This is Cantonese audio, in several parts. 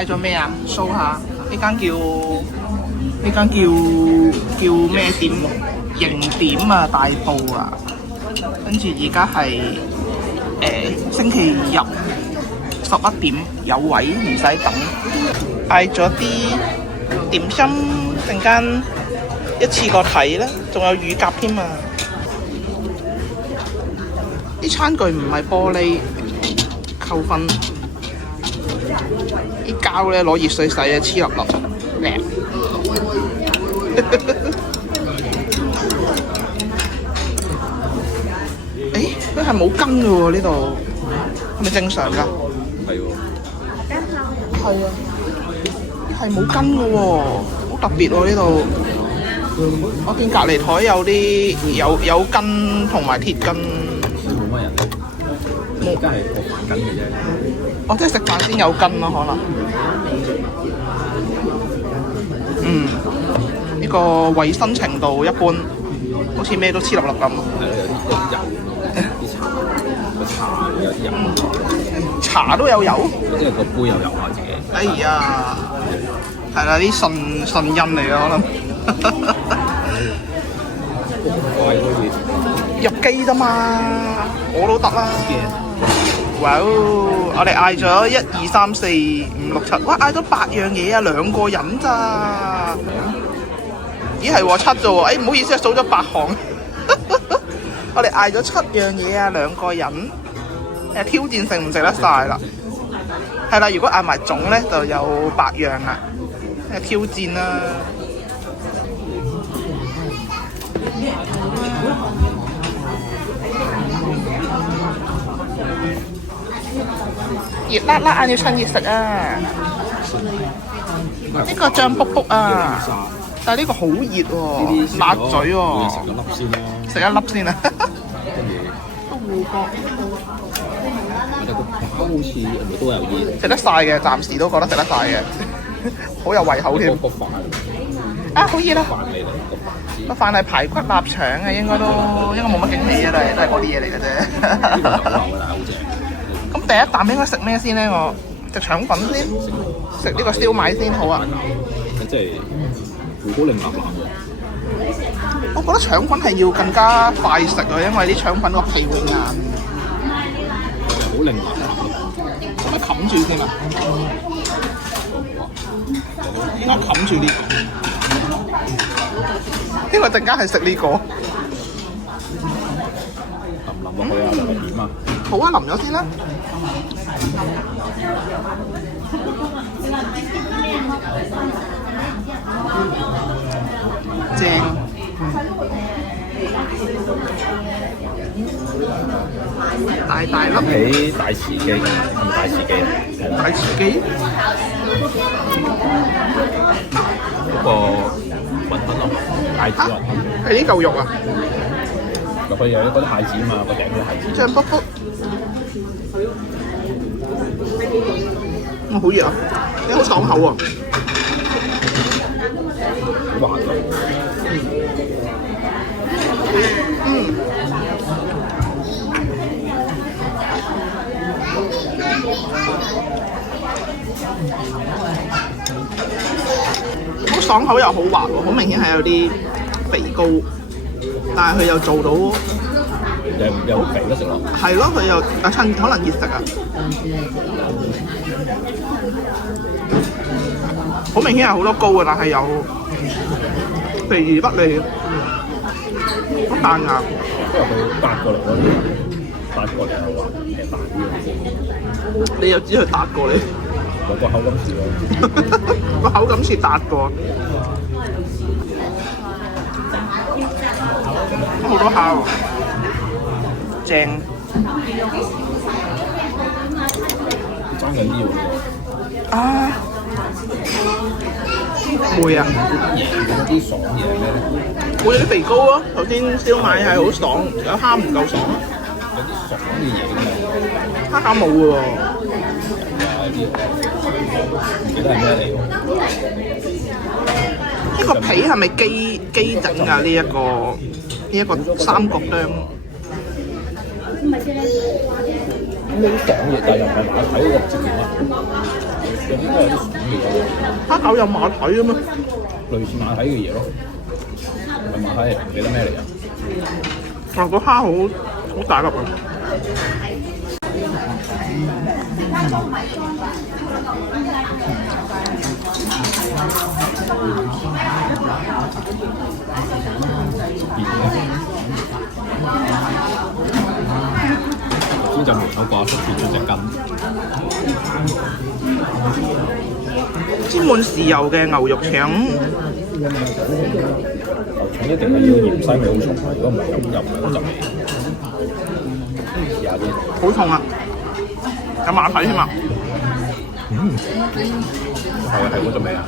嗌咗咩啊 ？show 下呢間叫咩點？形點啊，大埔啊。跟住而家係星期日11點有位，唔使等。嗌咗啲點心，陣間一次過睇啦，仲有乳鴿添啊！啲餐具唔係玻璃，扣分。啲膠咧攞熱水洗啊，黐粒粒，靚。誒，佢係冇羹嘅喎，呢度係咪正常㗎？係喎。係啊，係冇羹嘅喎，好特別喎呢度。我見隔離台有啲有羹同埋鐵羹。冇乜人。而家係個飯羹嘅啫。我即係食飯先有羹咯，可能。呢個衞生程度一般，好似咩都黐粒粒咁。係咯，有啲油，啲茶，個茶有啲油。茶都有油？即係個杯有油啊自己。哎呀，係啦，啲腎印嚟嘅可能。怪嗰啲。入機啫嘛，我都得啦。哇！我哋嗌咗1、2、3、4、5、6、7，哇！嗌咗8樣嘢啊，2個人咋？咦係喎7啫喎，唔好意思啊，數咗8項。我哋嗌咗7樣嘢啊，2個人。挑戰食唔食得晒啦？係啦，如果嗌埋總咧就有8樣啦。挑戰啦！熱辣辣啊！要趁熱食啊！呢個醬卜卜啊，但係呢個好熱喎，辣嘴喎。食一粒先啦。食一粒先啊！都芋角。我覺得個扒好似係咪都有熱？食得晒嘅，暫時都覺得食得晒嘅，好有胃口添。個飯啊，好熱啦！飯嚟㗎，個飯。個飯係排骨臘腸嘅，應該冇乜驚喜嘅，都係嗰啲嘢嚟嘅啫。呢個酒樓㗎啦，好正。咁第一啖應該食咩先咧？我食腸粉先，食呢個燒賣先好啊！即係好靈立立喎。我覺得腸粉係要更加快食啊，因為啲腸粉個皮會硬。好靈立立。使唔使冚住先啊？應該冚住呢個。因為陣間係食呢個。淋落去啊，定係點啊？好啊，淋咗先啦。正。大粒。喺大慈記，係咪大慈記啊？大慈記。嗰個雲吞咯，蟹子雲吞。係呢嚿肉啊？落去有嗰啲蟹子啊嘛，個頂嗰啲蟹子。醬卜卜。好熱啊！你好爽口啊！好滑㗎。好爽口又好滑喎，好明顯係有啲肥膏，但係佢又做到又好肥得食落。係咯，佢又趁可能熱食啊，好明顯係好多膏嘅，但係又肥而不膩，好彈牙。因為佢搭過嚟嗰啲，搭過嚟係話係大啲嘅。你又知佢搭過你？我個口感似咯，個口感似搭過，好多蝦喎，正。爭緊啲喎。啊！會啊！嗰啲爽嘢係咩咧？會有啲肥膏咯。頭先燒賣係好爽，有蝦唔夠爽。有啲爽嘅嘢㗎嘛。蝦餃冇嘅喎。唔記得係咩嚟喎？呢個皮係咪機整㗎？呢一個三角釘。咁你啲爽嘢，但係又唔係買睇嗰個節目啊？有啲都有啲筍嘅，蝦餃有馬蹄嘅咩？類似馬蹄嘅嘢咯，唔係馬蹄，唔記得咩嚟啊？哇！個蝦好大粒啊！先就門口掛出跌咗隻筋，沾滿豉油嘅牛肉腸，牛腸一定係要芫茜味好重，如果唔係咁入唔到汁味。試下先，好重啊！有馬蹄添啊！係嗰隻味啊！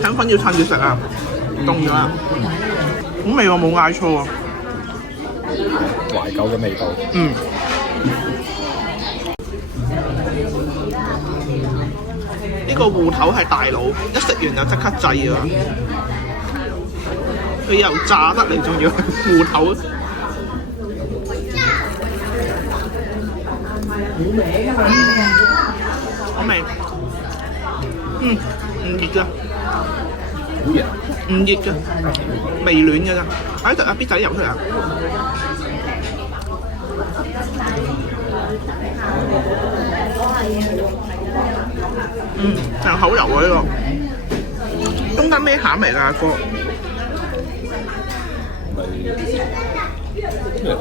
腸粉要趁住食啊，凍咗啊！好味喎，冇嗌錯啊！懷舊嘅味道。嗯。呢個芋頭係大佬，一食完就即刻滯啊！佢又炸得嚟，仲要係芋頭。好味。唔熱㗎。好熱。唔熱㗎，微暖㗎咋。哎，阿 B 仔入出嚟啊！成口油喎呢個。中間咩餡嚟㗎，阿哥？咩嚟㗎？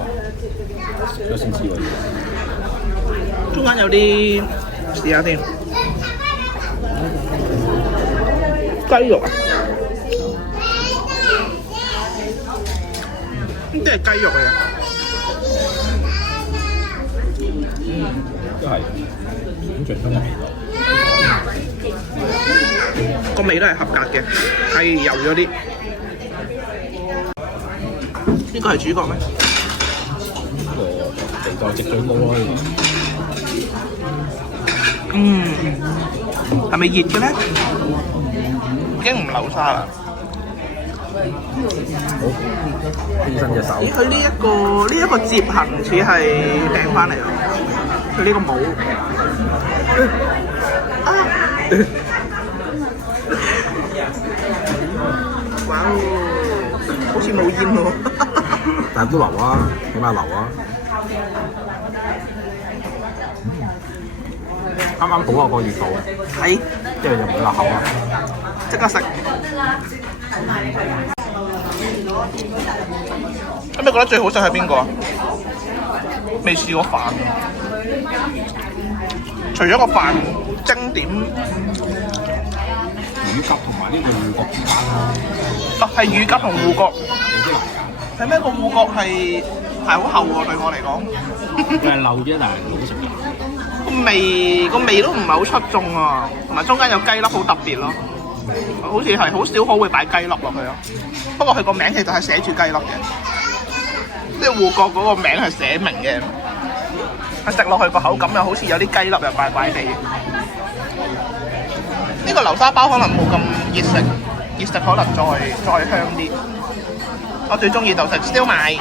有先知喎。中間有啲試下先。雞肉啊！呢啲係雞肉嚟㗎。都係咁盡分嘅味道。個味都係合格嘅，係油咗啲。呢個係主角咩？呢個地袋直嘴糕咯，呢個。係咪熱嘅咧？已經唔流沙啦。好，犧牲隻手。咦？佢呢一個折痕似係訂翻嚟咯。佢呢個帽。哇！好似冇煙喎。但係都流啊，起碼流啊。啱啱好啊個熱度，係，即係又唔會辣口啊。即刻食。咁你覺得最好食係邊個啊？未試過飯，除咗個飯蒸點，乳鴿同埋呢個芋角之間啊係乳鴿同芋角，有啲難揀。係咩？個芋角係好厚喎，對我嚟講。佢係漏啫，但係好食嘅。個味都唔係好出眾啊，同埋中間有雞粒好特別咯，好似係好少可會擺雞粒落去咯。不過佢個名其實係寫住雞粒嘅，即係芋角嗰個名係寫明嘅。食落去個口感又好似有啲雞粒又怪怪地。呢個流沙包可能冇咁熱食可能再香啲。我最中意就食燒賣。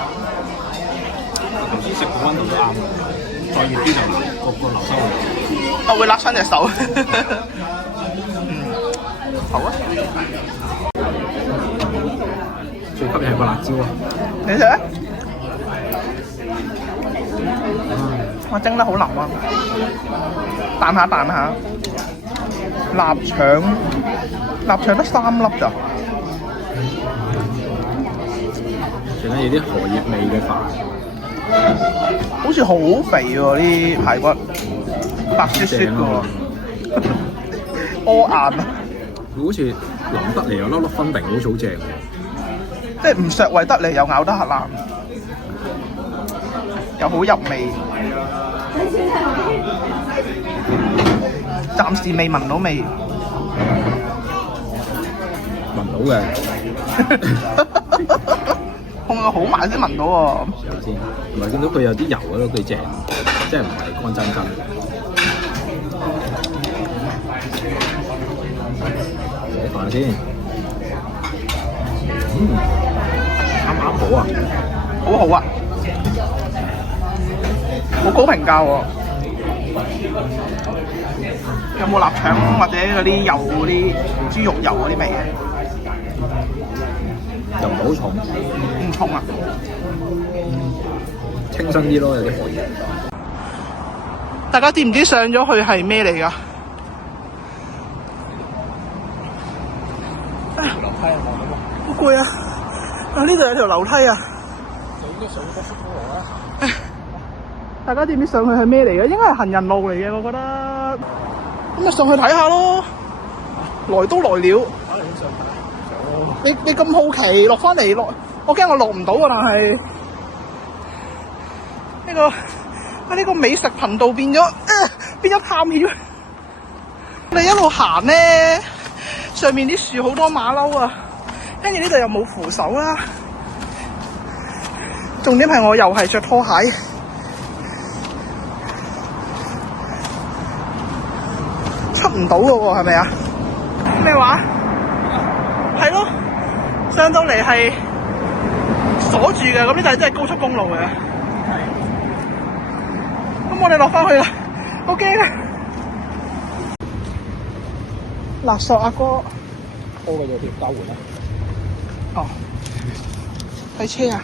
頭先食個溫度都啱，再熱啲就個流沙會。我會甩親隻手。好啊。最吸引係個辣椒啊！你食咧？哇，蒸得好腍啊！彈下彈下。臘腸得3粒咋？仲有啲荷葉味嘅飯，好似好肥喎啲排骨，白雪雪嘅喎，屙硬啊！佢好似淋得嚟有粒粒分明，好似好正喎。即係唔削胃得嚟又咬得爛，又好入味。暫時未聞到味。聞到嘅。控到好埋先聞到喎。試下先，同埋見到佢有啲油嗰度幾正，即係唔係乾真真。食飯先。啱啱好啊！好好啊！好高評價喎。有冇臘腸或者嗰啲油嗰啲豬肉油嗰啲味嘅？又唔係好重，唔重啊！清新啲咯，有啲可以。大家知唔知上咗去係咩嚟㗎？樓梯啊，望到好攰啊！啊，呢度有條樓梯啊！就應該上咗福羅啦。大家知唔知上去係咩嚟嘅？應該係行人路嚟嘅，我覺得。咁咪上去睇下咯。來都來了。你咁好奇落翻嚟落，我驚我落唔到啊！但係呢個美食頻道變咗探險。我哋一路行咧，上面啲樹好多馬騮啊，跟住呢度又冇扶手啦。重點係我又係着拖鞋。出唔到嘅喎，係咪啊？咩話？係咯，上到嚟係鎖住嘅，咁呢度真係高速公路嘅。咁我哋落翻去啦，好驚啊！勒索阿哥，多嘅有條交換啦。哦，睇車啊！